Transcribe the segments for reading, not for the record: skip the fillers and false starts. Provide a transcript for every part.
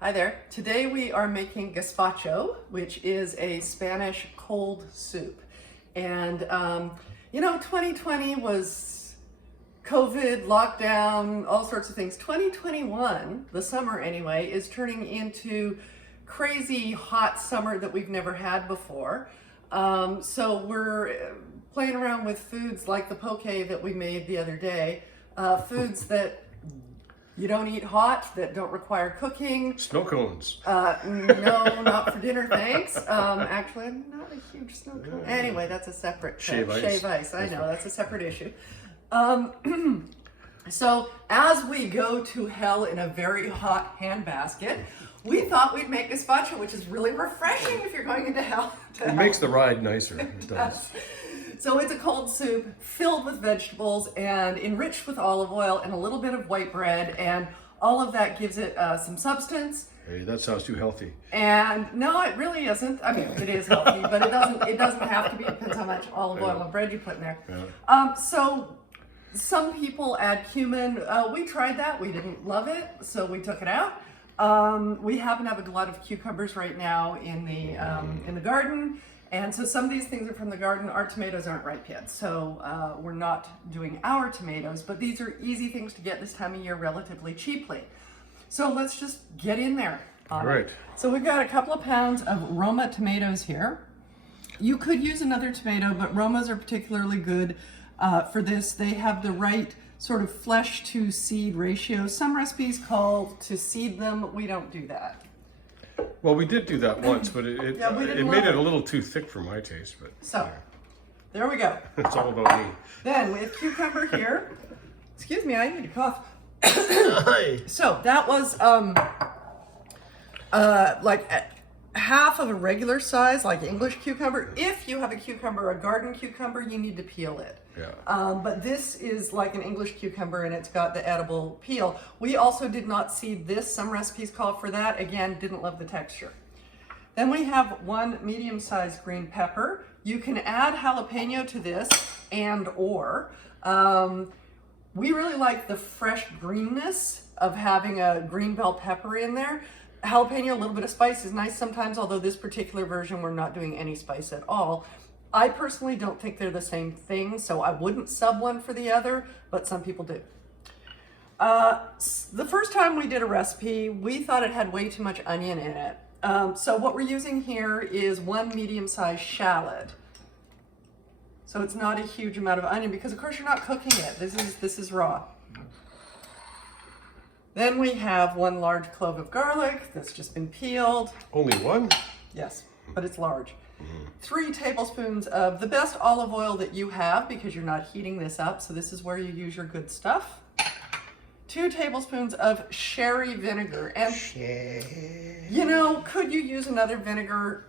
Hi there. Today we are making gazpacho, which is a Spanish cold soup. And 2020 was COVID, lockdown, all sorts of things. 2021, the summer anyway, is turning into crazy hot summer that we've never had before. So we're playing around with foods like the poke that we made the other day, foods that you don't eat hot, that don't require cooking. Snow cones. No, not for dinner, thanks. Actually, I'm not a huge snow cone. Anyway, that's a separate Shave ice. Shave ice. I know, that's a separate issue. So as we go to hell in a very hot handbasket, we thought we'd make gazpacho, which is really refreshing if you're going into hell. It makes the ride nicer. It does. So it's a cold soup filled with vegetables and enriched with olive oil and a little bit of white bread, and all of that gives it some substance. Hey, that sounds too healthy. And no, it really isn't. I mean, it is healthy, but it doesn't have to be. It depends how much olive oil and bread you put in there. Yeah. So some people add cumin. We tried that. We didn't love it, so we took it out. We happen to have a lot of cucumbers right now in the garden. And so some of these things are from the garden. Our tomatoes aren't ripe yet, so we're not doing our tomatoes, but these are easy things to get this time of year relatively cheaply. So let's just get in there. All right. So we've got a couple of pounds of Roma tomatoes here. You could use another tomato, but Romas are particularly good for this. They have the right sort of flesh to seed ratio. Some recipes call to seed them. We don't do that. Well, we did do that once, but it made it a little too thick for my taste. But so, there we go. It's all about me. Then we have cucumber here. Excuse me, I need to cough. Hi. So that was like half of a regular size, like English cucumber. If you have a cucumber, a garden cucumber, you need to peel it. Yeah. But this is like an English cucumber, and it's got the edible peel. We also did not seed this. Some recipes call for that. Again, didn't love the texture. Then we have one medium-sized green pepper. You can add jalapeno to this and/or. We really like the fresh greenness of having a green bell pepper in there. Jalapeno, a little bit of spice is nice sometimes, although this particular version we're not doing any spice at all. I personally don't think they're the same thing, so I wouldn't sub one for the other, but some people do. The first time we did a recipe, we thought it had way too much onion in it. So what we're using here is one medium-sized shallot. So it's not a huge amount of onion because, of course, you're not cooking it. This is raw. Then we have one large clove of garlic that's just been peeled. Only one? Yes, but it's large. 3 tablespoons of the best olive oil that you have because you're not heating this up, so this is where you use your good stuff. 2 tablespoons of sherry vinegar. And, could you use another vinegar?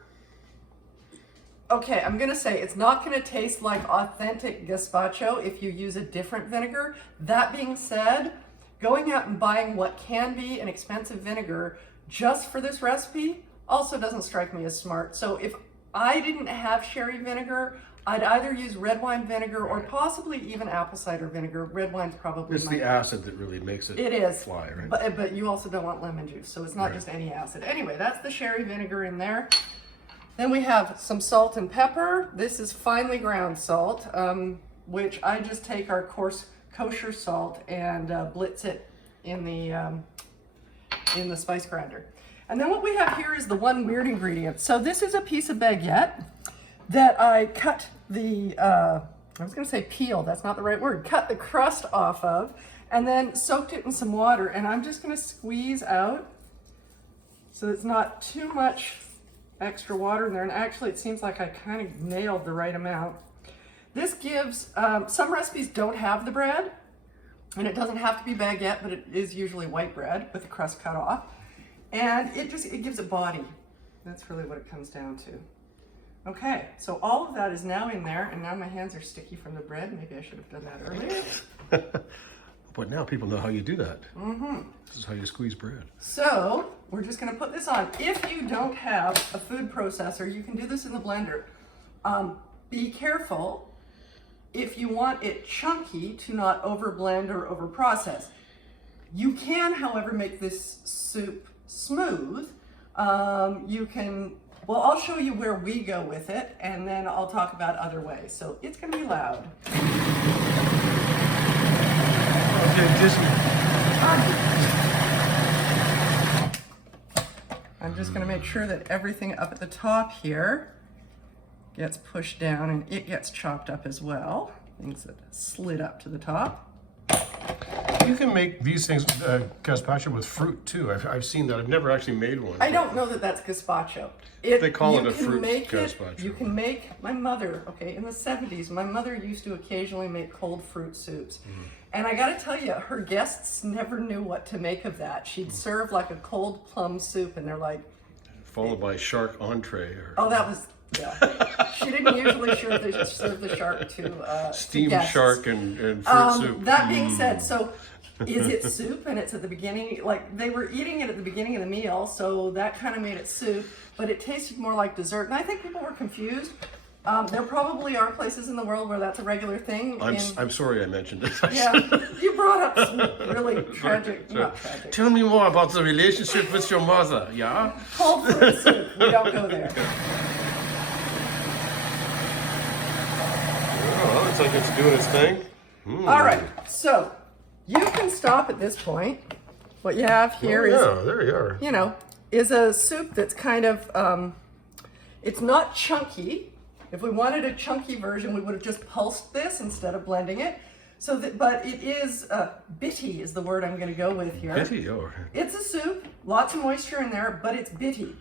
Okay, I'm gonna say it's not gonna taste like authentic gazpacho if you use a different vinegar. That being said, going out and buying what can be an expensive vinegar just for this recipe also doesn't strike me as smart. So if I didn't have sherry vinegar, I'd either use red wine vinegar or possibly even apple cider vinegar. Red wine's probably It's the acid that really makes it fly, right? But you also don't want lemon juice, so it's not just any acid. Anyway, that's the sherry vinegar in there. Then we have some salt and pepper. This is finely ground salt, which I just take our coarse kosher salt and blitz it in the spice grinder. And then what we have here is the one weird ingredient. So this is a piece of baguette that I cut I was gonna say peel, that's not the right word, cut the crust off of, and then soaked it in some water. And I'm just gonna squeeze out so it's not too much extra water in there. And actually it seems like I kind of nailed the right amount. This gives, some recipes don't have the bread, and it doesn't have to be baguette, but it is usually white bread with the crust cut off. And it gives it body. That's really what it comes down to. Okay, so all of that is now in there, and now my hands are sticky from the bread. Maybe I should have done that earlier. But now people know how you do that. This is how you squeeze bread. So we're just gonna put this on. If you don't have a food processor, you can do this in the blender. Be careful if you want it chunky to not over blend or over process. You can, however, make this soup smooth, you can, well, I'll show you where we go with it, and then I'll talk about other ways. So it's going to be loud. Okay, Disney. I'm just going to make sure that everything up at the top here gets pushed down and it gets chopped up as well. Things that slid up to the top. You can make these things, gazpacho, with fruit too. I've seen that. I've never actually made one. I don't know that that's gazpacho. They call it a you can fruit make gazpacho. You can make, my mother, okay, in the 70s, my mother used to occasionally make cold fruit soups. And I gotta tell you, her guests never knew what to make of that. She'd serve like a cold plum soup and they're like... Followed by shark entree. Or... Oh, that was... Yeah, she didn't usually serve the shark to steamed guests. shark and fruit soup. That being said, so is it soup and it's at the beginning, like they were eating it at the beginning of the meal, so that kind of made it soup, but it tasted more like dessert, and I think people were confused. There probably are places in the world where that's a regular thing. I'm sorry I mentioned it. Yeah, you brought up some really tragic, not tragic. Tell me more about the relationship with your mother, yeah? Cold fruit soup, we don't go there. Oh, looks like it's doing its thing. All right, so you can stop at this point. What you have here is, there you are. you know, is a soup that's kind of, it's not chunky. If we wanted a chunky version, we would have just pulsed this instead of blending it. So that, but it is, bitty is the word I'm going to go with here. Bitty, oh. It's a soup, lots of moisture in there, but it's bitty.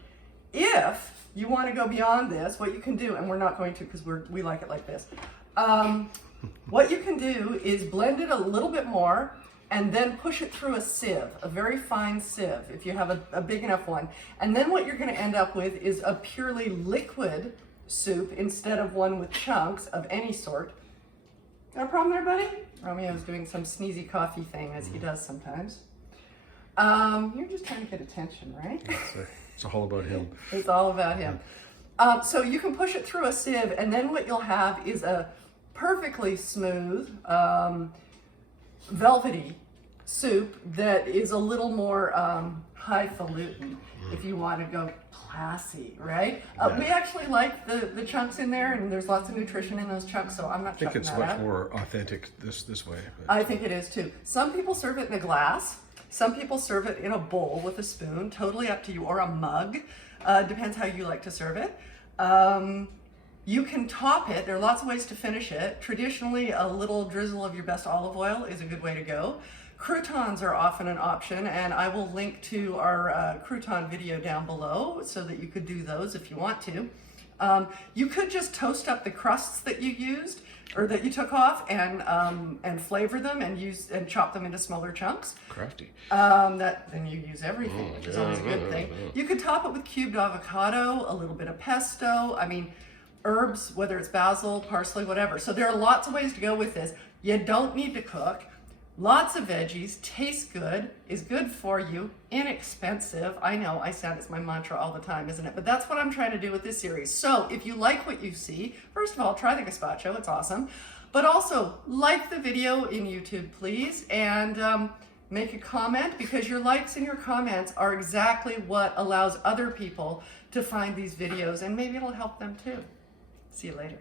If you want to go beyond this, what you can do, and we're not going to because we like it like this. What you can do is blend it a little bit more and then push it through a sieve, a very fine sieve, if you have a big enough one. And then what you're going to end up with is a purely liquid soup instead of one with chunks of any sort. Got a problem there, buddy? Romeo's doing some sneezy coffee thing, as he does sometimes. You're just trying to get attention, right? It's all about him. It's all about him. So you can push it through a sieve, and then what you'll have is a perfectly smooth, velvety soup that is a little more highfalutin, if you want to go classy, right? We actually like the chunks in there, and there's lots of nutrition in those chunks, so I'm not I think chucking it's that much out. more authentic this way. I think it is too. Some people serve it in a glass. Some people serve it in a bowl with a spoon, totally up to you, or a mug. Depends how you like to serve it. You can top it. There are lots of ways to finish it. Traditionally, a little drizzle of your best olive oil is a good way to go. Croutons are often an option, and I will link to our crouton video down below so that you could do those if you want to. You could just toast up the crusts that you used or that you took off and flavor them and chop them into smaller chunks. Crafty. Then you use everything, which is always a good thing. You could top it with cubed avocado, a little bit of pesto. I mean, herbs, whether it's basil, parsley, whatever. So there are lots of ways to go with this. You don't need to cook. Lots of veggies, tastes good, is good for you, inexpensive. I know, it's my mantra all the time, isn't it? But that's what I'm trying to do with this series. So if you like what you see, first of all, try the gazpacho, it's awesome. But also, like the video in YouTube, please, and make a comment, because your likes and your comments are exactly what allows other people to find these videos, and maybe it'll help them too. See you later.